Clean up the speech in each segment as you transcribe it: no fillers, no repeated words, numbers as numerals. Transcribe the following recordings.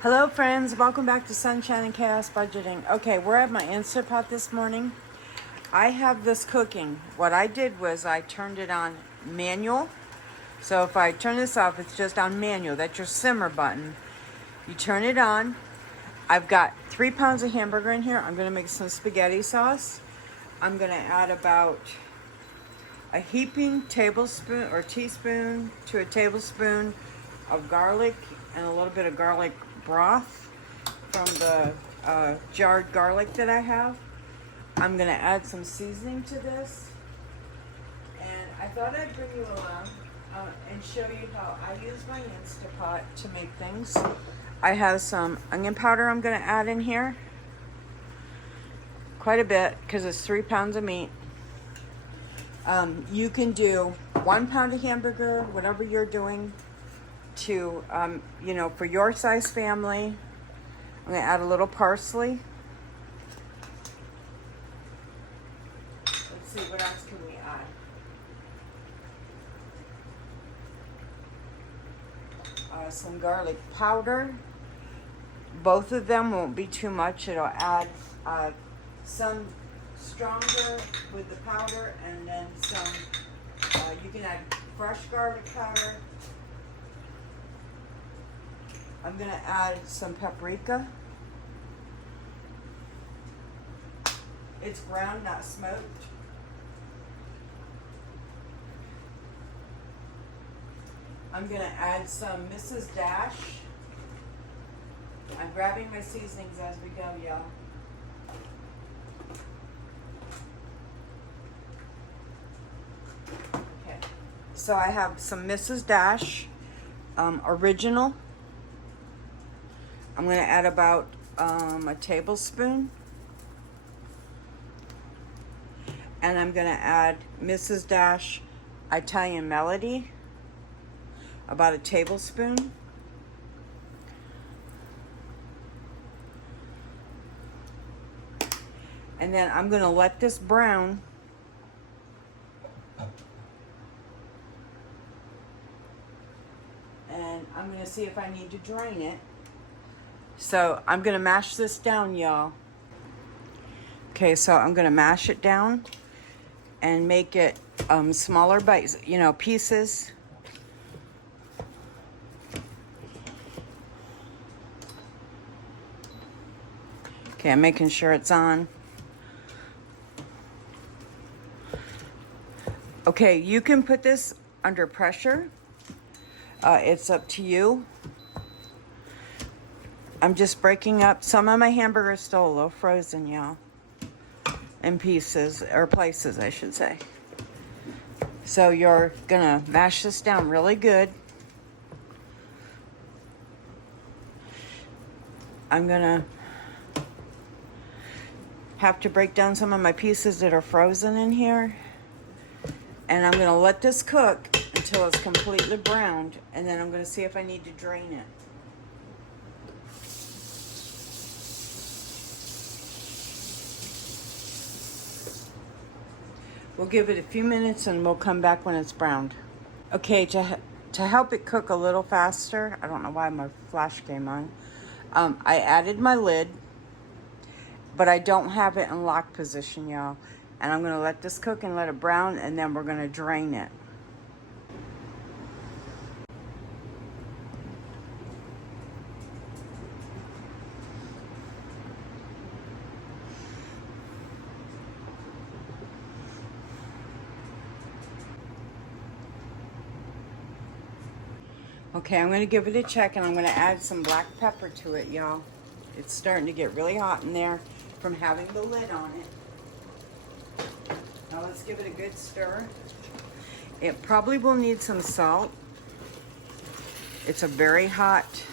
Hello friends, welcome back to Sunshine and Chaos Budgeting. Okay, we're at my Instant Pot this morning. I have this cooking. What I did was I turned it on manual. So if I turn this off, it's just on manual. That's your simmer button. You turn it on. I've got 3 pounds of hamburger in here. I'm going to make some spaghetti sauce. I'm going to add about a heaping tablespoon or teaspoon to a tablespoon of garlic and a little bit of garlic broth from the jarred garlic that I have. I'm going to add some seasoning to this. And I thought I'd bring you along and show you how I use my Instapot to make things. I have some onion powder I'm going to add in here. Quite a bit because it's 3 pounds of meat. You can do 1 pound of hamburger, whatever you're doing to, for your size family. I'm going to add a little parsley. Let's see, what else can we add? Some garlic powder. Both of them won't be too much. It'll add some stronger with the powder, and then some, you can add fresh garlic powder. I'm going to add some paprika. It's ground, not smoked. I'm going to add some Mrs. Dash. I'm grabbing my seasonings as we go, y'all. Okay, so I have some Mrs. Dash original. I'm going to add about a tablespoon. And I'm going to add Mrs. Dash Italian Melody, about a tablespoon. And then I'm going to let this brown. And I'm going to see if I need to drain it. So I'm going to mash this down, y'all. Okay, so I'm going to mash it down and make it smaller bites, pieces. Okay, I'm making sure it's on. Okay, you can put this under pressure. It's up to you. I'm just breaking up. Some of my hamburgers still a little frozen, y'all. In pieces, or places, I should say. So you're gonna mash this down really good. I'm gonna have to break down some of my pieces that are frozen in here. And I'm gonna let this cook until it's completely browned. And then I'm gonna see if I need to drain it. We'll give it a few minutes and we'll come back when it's browned. Okay, to help it cook a little faster, I don't know why my flash came on. I added my lid, but I don't have it in lock position, y'all. And I'm gonna let this cook and let it brown, and then we're gonna drain it. Okay, I'm going to give it a check, and I'm going to add some black pepper to it, y'all. It's starting to get really hot in there from having the lid on it. Now let's give it a good stir. It probably will need some salt. It's a very hot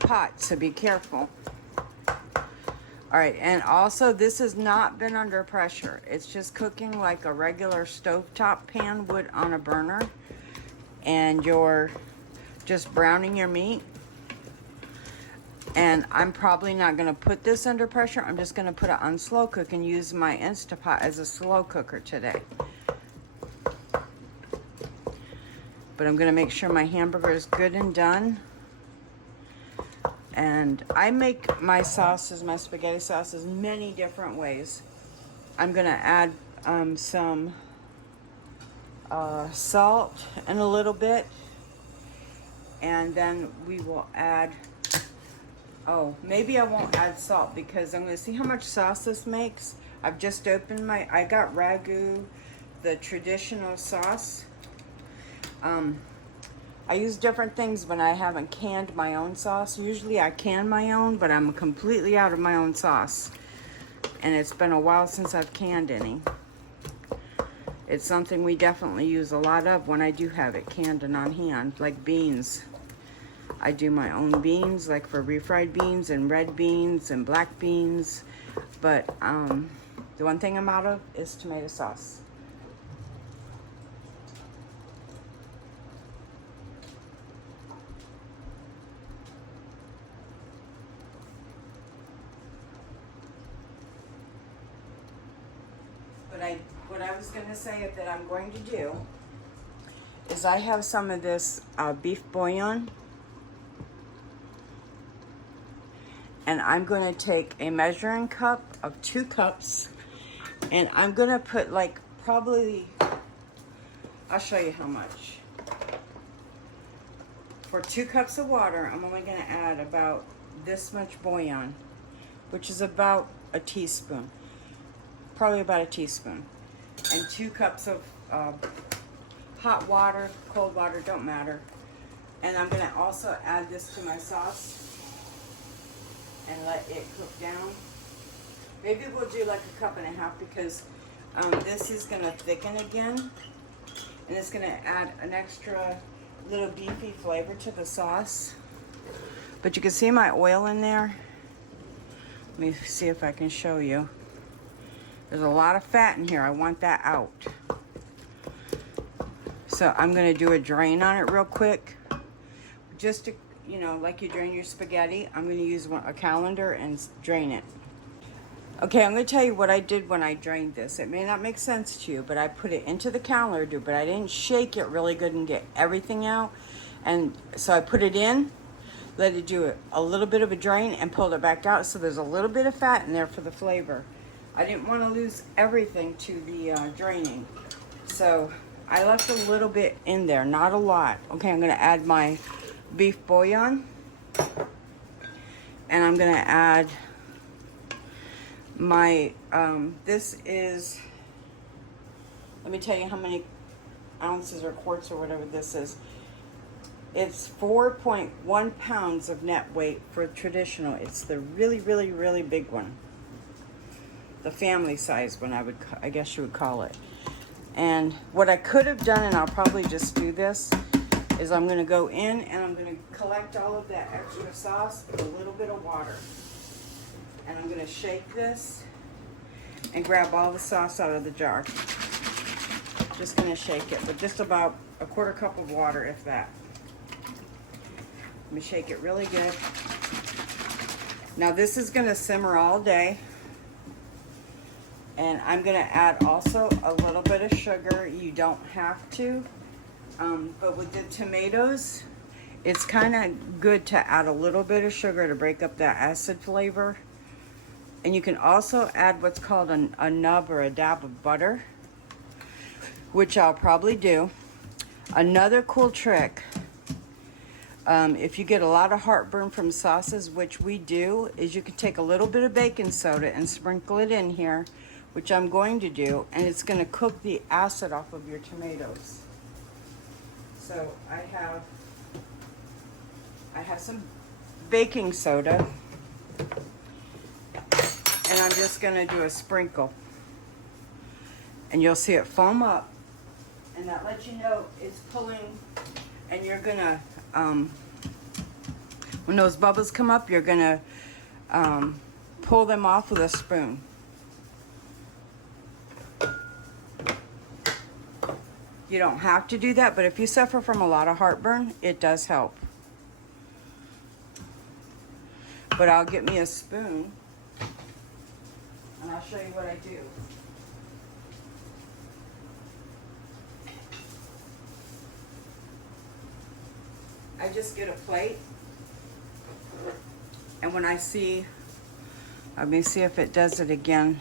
pot, so be careful. All right, and also this has not been under pressure. It's just cooking like a regular stovetop pan would on a burner. And you're just browning your meat. And I'm probably not gonna put this under pressure. I'm just gonna put it on slow cook and use my Instapot as a slow cooker today. But I'm gonna make sure my hamburger is good and done. And I make my sauces, my spaghetti sauces, many different ways. I'm gonna add some salt and a little bit. And then we will add, oh, maybe I won't add salt because I'm gonna see how much sauce this makes. I've just opened I got Ragu, the traditional sauce. I use different things when I haven't canned my own sauce. Usually I can my own, but I'm completely out of my own sauce. And it's been a while since I've canned any. It's something we definitely use a lot of when I do have it canned and on hand, like beans. I do my own beans, like for refried beans and red beans and black beans. But the one thing I'm out of is tomato sauce. But what I was going to say that I'm going to do is I have some of this beef bouillon. And I'm going to take a measuring cup of 2 cups. And I'm going to put like probably, I'll show you how much. For 2 cups of water, I'm only going to add about this much bouillon, which is about a teaspoon. Probably about a teaspoon. And 2 cups of hot water, cold water, don't matter. And I'm going to also add this to my sauce and let it cook down. Maybe we'll do like a cup and a half because this is going to thicken again. And it's going to add an extra little beefy flavor to the sauce. But you can see my oil in there. Let me see if I can show you. There's a lot of fat in here. I want that out. So I'm going to do a drain on it real quick. Just to, you know, like you drain your spaghetti, I'm going to use a colander and drain it. Okay, I'm going to tell you what I did when I drained this. It may not make sense to you, but I put it into the colander, but I didn't shake it really good and get everything out. And so I put it in, let it do a little bit of a drain, and pulled it back out. So there's a little bit of fat in there for the flavor. I didn't want to lose everything to the draining. So I left a little bit in there, not a lot. Okay, I'm going to add my beef bouillon. And I'm going to add my, this is, let me tell you how many ounces or quarts or whatever this is. It's 4.1 pounds of net weight for traditional. It's the really, really, really big one. The family size one, I guess you would call it. And what I could have done, and I'll probably just do this, is I'm going to go in and I'm going to collect all of that extra sauce with a little bit of water. And I'm going to shake this and grab all the sauce out of the jar. Just going to shake it with just about a 1/4 cup of water, if that. Let me shake it really good. Now this is going to simmer all day. And I'm going to add also a little bit of sugar. You don't have to. But with the tomatoes, it's kind of good to add a little bit of sugar to break up that acid flavor. And you can also add what's called a nub or a dab of butter, which I'll probably do. Another cool trick, if you get a lot of heartburn from sauces, which we do, is you can take a little bit of baking soda and sprinkle it in here, which I'm going to do, and it's going to cook the acid off of your tomatoes. So I have some baking soda, and I'm just going to do a sprinkle. And you'll see it foam up, and that lets you know it's pulling, and you're going to, when those bubbles come up, you're going to pull them off with a spoon. You don't have to do that, but if you suffer from a lot of heartburn, it does help. But I'll get me a spoon, and I'll show you what I do. I just get a plate, and when I see, let me see if it does it again.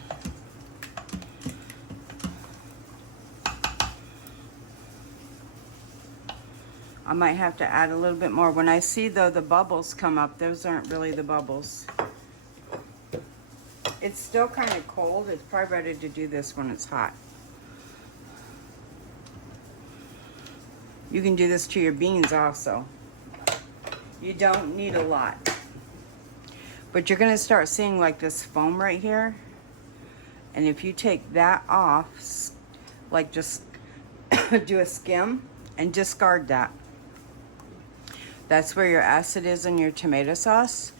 I might have to add a little bit more. When I see though the bubbles come up, those aren't really the bubbles. It's still kind of cold. It's probably better to do this when it's hot. You can do this to your beans also. You don't need a lot. But you're gonna start seeing like this foam right here. And if you take that off, like just do a skim and discard that. That's where your acid is in your tomato sauce.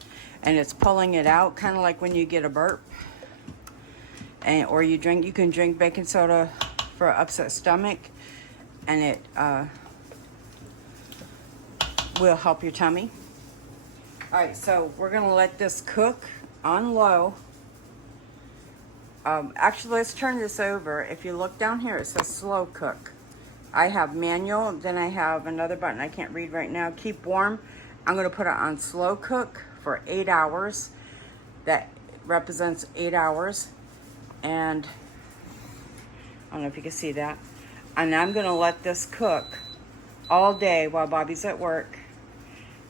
And it's pulling it out, kind of like when you get a burp. Or you can drink baking soda for an upset stomach. And it will help your tummy. All right, so we're gonna let this cook on low. Actually, let's turn this over. If you look down here, it says slow cook. I have manual, then I have another button I can't read right now. Keep warm. I'm gonna put it on slow cook for 8 hours. That represents 8 hours. And I don't know if you can see that. And I'm gonna let this cook all day while Bobby's at work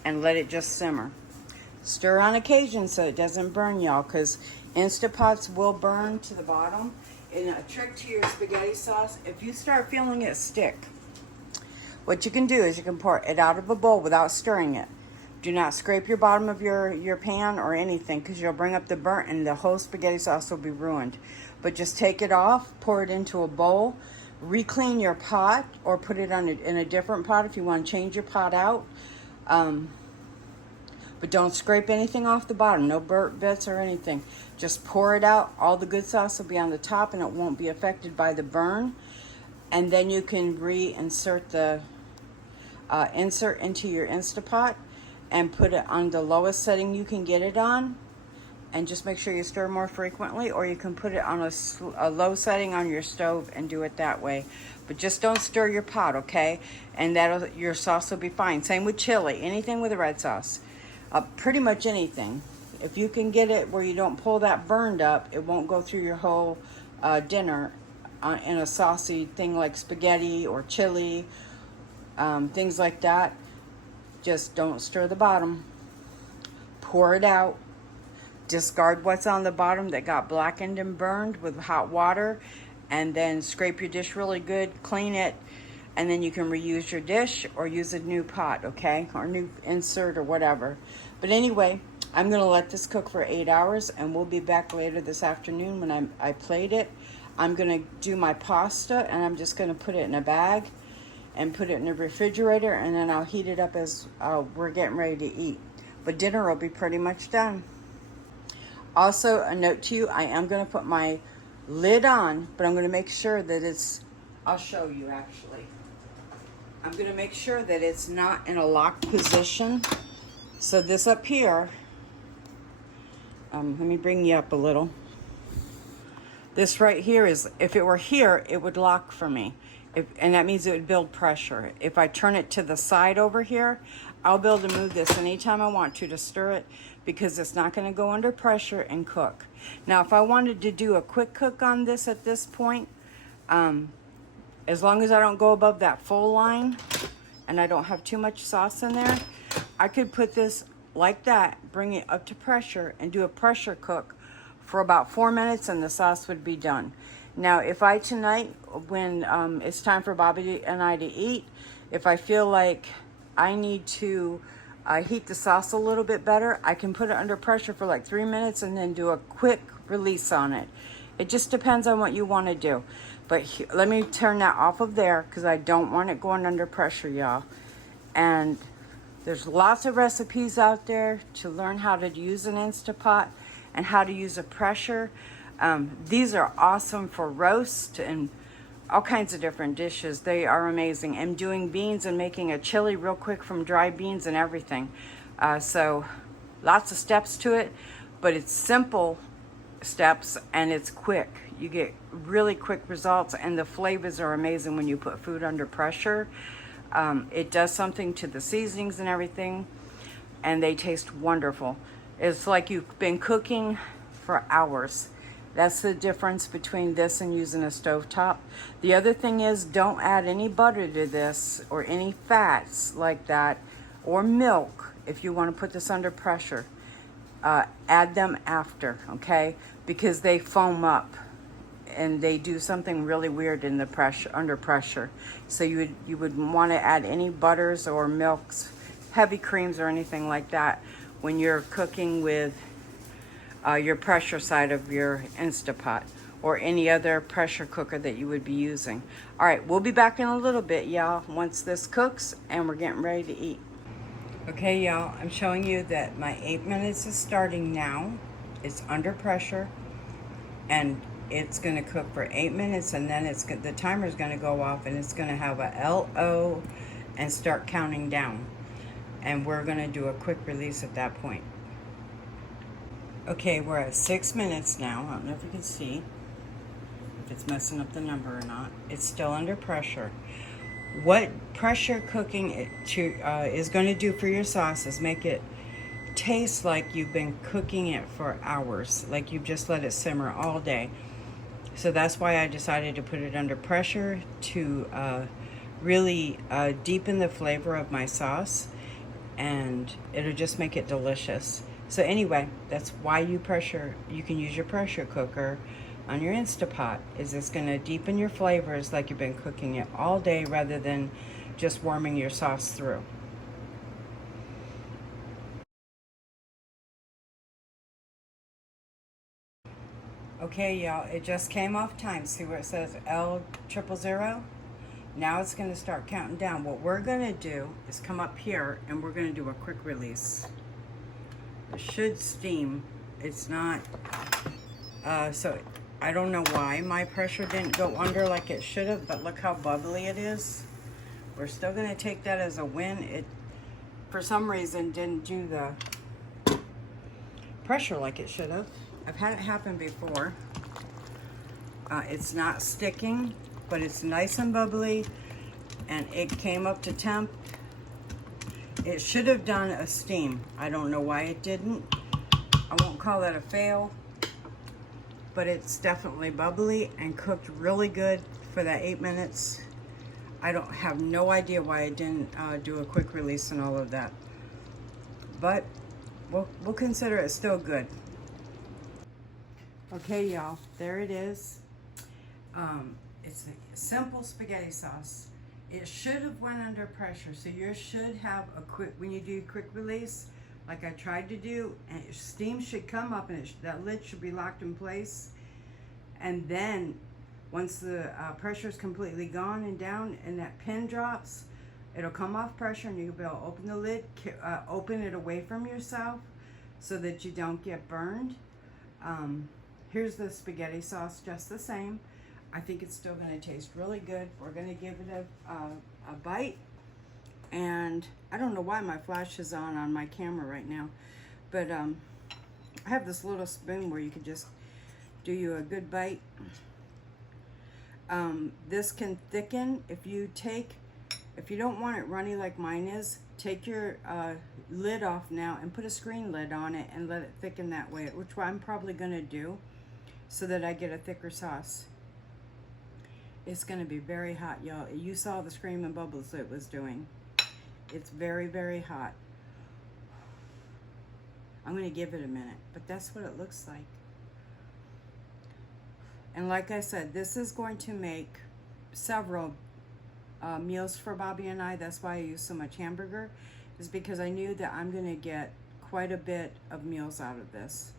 and let it just simmer. Stir on occasion so it doesn't burn, y'all, because Instant Pots will burn to the bottom. And a trick to your spaghetti sauce, if you start feeling it stick, what you can do is you can pour it out of a bowl without stirring it. Do not scrape your bottom of your pan or anything, because you'll bring up the burnt and the whole spaghetti sauce will be ruined. But just take it off, pour it into a bowl, re-clean your pot, or put it in a different pot if you want to change your pot out. But don't scrape anything off the bottom, no burnt bits or anything. Just pour it out. All the good sauce will be on the top and it won't be affected by the burn. And then you can reinsert the insert into your Instapot and put it on the lowest setting you can get it on. And just make sure you stir more frequently, or you can put it on a low setting on your stove and do it that way. But just don't stir your pot, okay? And your sauce will be fine. Same with chili, anything with a red sauce. Pretty much anything. If you can get it where you don't pull that burned up, it won't go through your whole dinner in a saucy thing like spaghetti or chili, things like that. Just don't stir the bottom. Pour it out. Discard what's on the bottom that got blackened and burned with hot water, and then scrape your dish really good, clean it, and then you can reuse your dish or use a new pot, okay? Or new insert or whatever. But anyway, I'm gonna let this cook for 8 hours, and we'll be back later this afternoon when I plate it. I'm gonna do my pasta, and I'm just gonna put it in a bag and put it in the refrigerator, and then I'll heat it up as we're getting ready to eat. But dinner will be pretty much done. Also, a note to you, I am going to put my lid on, but I'm going to make sure that I'll show you actually. I'm going to make sure that it's not in a locked position. So this up here, let me bring you up a little. This right here is, if it were here, it would lock for me. And that means it would build pressure. If I turn it to the side over here, I'll be able to move this anytime I want to stir it, because it's not going to go under pressure and cook. Now, if I wanted to do a quick cook on this at this point, as long as I don't go above that full line and I don't have too much sauce in there, I could put this like that, bring it up to pressure, and do a pressure cook for about 4 minutes, and the sauce would be done. Now, if I tonight, when it's time for Bobby and I to eat, if I feel like I need to heat the sauce a little bit better, I can put it under pressure for like 3 minutes and then do a quick release on it. It just depends on what you want to do. But let me turn that off of there, because I don't want it going under pressure, y'all. And there's lots of recipes out there to learn how to use an Instapot and how to use a pressure. These are awesome for roast and all kinds of different dishes. They are amazing. And doing beans and making a chili real quick from dry beans and everything. So lots of steps to it, but it's simple steps and it's quick. You get really quick results, and the flavors are amazing when you put food under pressure. It does something to the seasonings and everything, and they taste wonderful. It's like you've been cooking for hours. That's the difference between this and using a stovetop. The other thing is, don't add any butter to this or any fats like that, or milk if you want to put this under pressure. Add them after, okay? Because they foam up and they do something really weird in the pressure, under pressure. So you would want to add any butters or milks, heavy creams or anything like that when you're cooking with your pressure side of your Instapot or any other pressure cooker that you would be using. All right, we'll be back in a little bit, y'all, once this cooks and we're getting ready to eat. Okay, y'all, I'm showing you that my 8 minutes is starting now. It's under pressure, and it's going to cook for 8 minutes, and then the timer's going to go off, and it's going to have a LO and start counting down. And we're going to do a quick release at that point. Okay, we're at 6 minutes now. I don't know if you can see if it's messing up the number or not. It's still under pressure. What pressure cooking is going to do for your sauce is make it taste like you've been cooking it for hours, like you've just let it simmer all day. So that's why I decided to put it under pressure to really deepen the flavor of my sauce, and it'll just make it delicious. So anyway, that's why you can use your pressure cooker on your Instapot. It's going to deepen your flavors like you've been cooking it all day rather than just warming your sauce through. Okay, y'all, it just came off time. See where it says L000? Now it's going to start counting down. What we're going to do is come up here and we're going to do a quick release. It should steam. It's not, so I don't know why my pressure didn't go under like it should have, but look how bubbly it is. We're still going to take that as a win. It, for some reason, didn't do the pressure like it should have. I've had it happen before. It's not sticking, but it's nice and bubbly, and it came up to temp. It should have done a steam. I don't know why it didn't. I won't call that a fail, but it's definitely bubbly and cooked really good for that 8 minutes. I don't have no idea why I didn't do a quick release and all of that, but we'll consider it still good. Okay, y'all, there it is. It's a simple spaghetti sauce. It should have went under pressure, so you should have a quick, when you do quick release, like I tried to do, and steam should come up and that lid should be locked in place. And then once the pressure is completely gone and down and that pin drops, it'll come off pressure and you'll be able to open the lid, open it away from yourself so that you don't get burned. Here's the spaghetti sauce, just the same. I think it's still going to taste really good. We're going to give it a bite. And I don't know why my flash is on my camera right now. But I have this little spoon where you can just do you a good bite. This can thicken. If you don't want it runny like mine is, take your lid off now and put a screen lid on it and let it thicken that way, which I'm probably going to do so that I get a thicker sauce. It's going to be very hot, y'all. You saw the scream and bubbles it was doing. It's very, very hot. I'm going to give it a minute, but that's what it looks like. And like I said, this is going to make several meals for Bobby and I. That's why I use so much hamburger, is because I knew that I'm going to get quite a bit of meals out of this.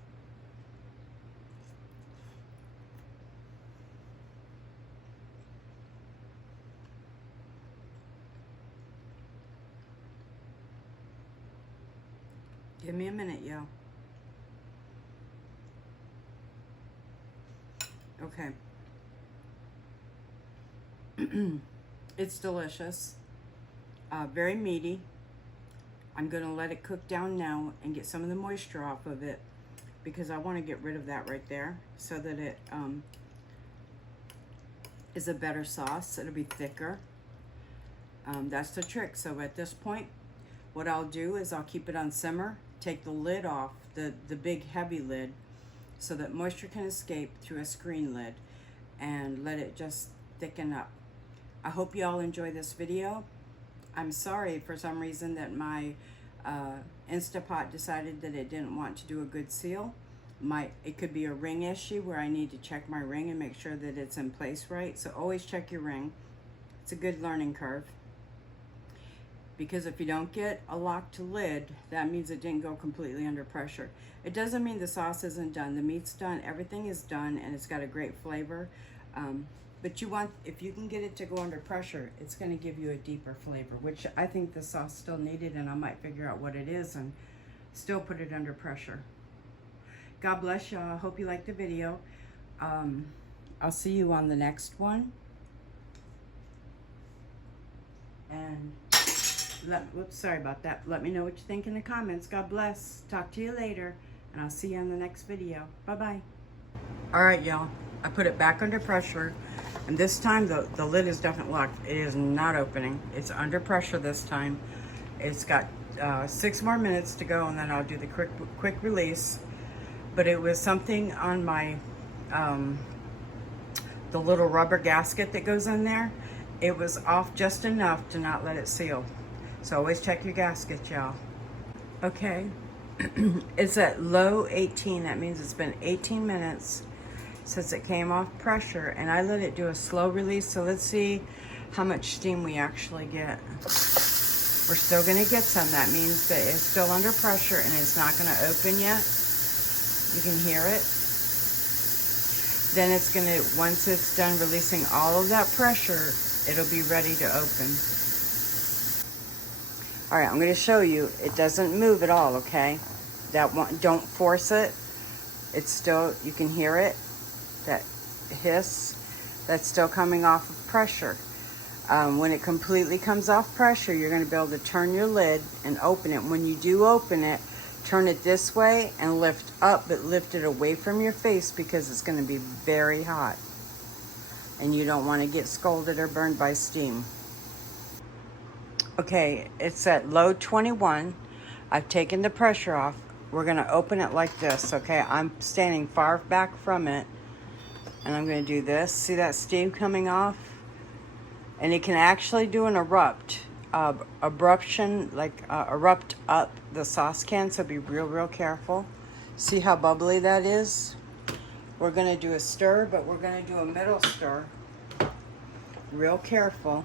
Give me a minute, yo. Okay. It's delicious. Very meaty. I'm going to let it cook down now and get some of the moisture off of it because I want to get rid of that right there so that it is a better sauce. It'll be thicker. That's the trick. So at this point, what I'll do is I'll keep it on simmer, take the lid off, the big heavy lid, so that moisture can escape through a screen lid, and let it just thicken up. I hope you all enjoy this video. I'm sorry for some reason that my Instapot decided that it didn't want to do a good seal. It could be a ring issue where I need to check my ring and make sure that it's in place right. So always check your ring. It's a good learning curve. Because if you don't get a locked lid, that means it didn't go completely under pressure. It doesn't mean the sauce isn't done. The meat's done, everything is done, and it's got a great flavor. But if you can get it to go under pressure, it's gonna give you a deeper flavor, which I think the sauce still needed, and I might figure out what it is and still put it under pressure. God bless y'all. I hope you liked the video. I'll see you on the next one. And whoops, sorry about that. Let me know what you think in the comments. God bless. Talk to you later, and I'll see you on the next video. Bye-bye. All right, y'all. I put it back under pressure, and this time the lid is definitely locked. It is not opening. It's under pressure this time. It's got 6 more minutes to go, and then I'll do the quick release. But it was something on my the little rubber gasket that goes in there. It was off just enough to not let it seal. So always check your gasket, y'all. Okay, it's at low 18. That means it's been 18 minutes since it came off pressure, and I let it do a slow release. So let's see how much steam we actually get. We're still gonna get some. That means that it's still under pressure and it's not gonna open yet. You can hear it. Then it's gonna, once it's done releasing all of that pressure, it'll be ready to open. All right, I'm gonna show you. It doesn't move at all, okay? That one, don't force it. It's still, you can hear it, that hiss, that's still coming off of pressure. When it completely comes off pressure, you're gonna be able to turn your lid and open it. When you do open it, turn it this way and lift up, but lift it away from your face because it's gonna be very hot. And you don't wanna get scalded or burned by steam. Okay, it's at low 21. I've taken the pressure off. We're gonna open it like this, okay? I'm standing far back from it, and I'm gonna do this. See that steam coming off? And it can actually do an eruption, like erupt up the sauce can, so be real careful. See how bubbly that is? We're gonna do a stir, but we're gonna do a middle stir. Real careful.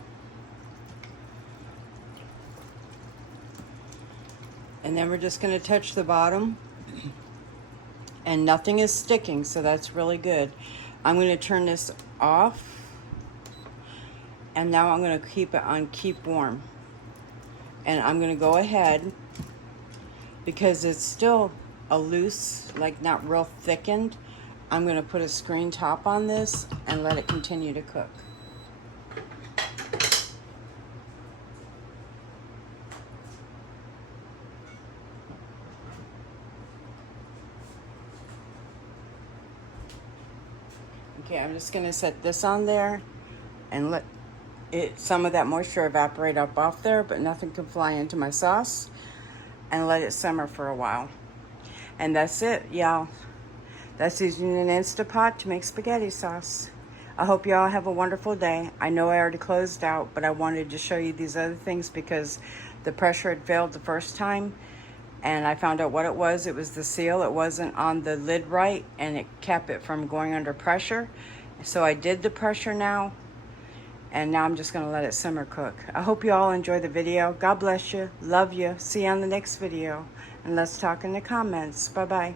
And then we're just gonna touch the bottom, and nothing is sticking, so that's really good. I'm gonna turn this off, and now I'm gonna keep it on keep warm. And I'm gonna go ahead, because it's still a loose, like not real thickened, I'm gonna put a screen top on this and let it continue to cook. Okay, I'm just gonna set this on there and let some of that moisture evaporate up off there, but nothing can fly into my sauce, and let it simmer for a while. And that's it, y'all. That's using an Instapot to make spaghetti sauce. I hope y'all have a wonderful day. I know I already closed out, but I wanted to show you these other things because the pressure had failed the first time, and I found out what it was. It was the seal. It wasn't on the lid right, and it kept it from going under pressure. So I did the pressure now, and now I'm just gonna let it simmer cook. I hope you all enjoy the video. God bless you, love you. See you on the next video, and let's talk in the comments. Bye-bye.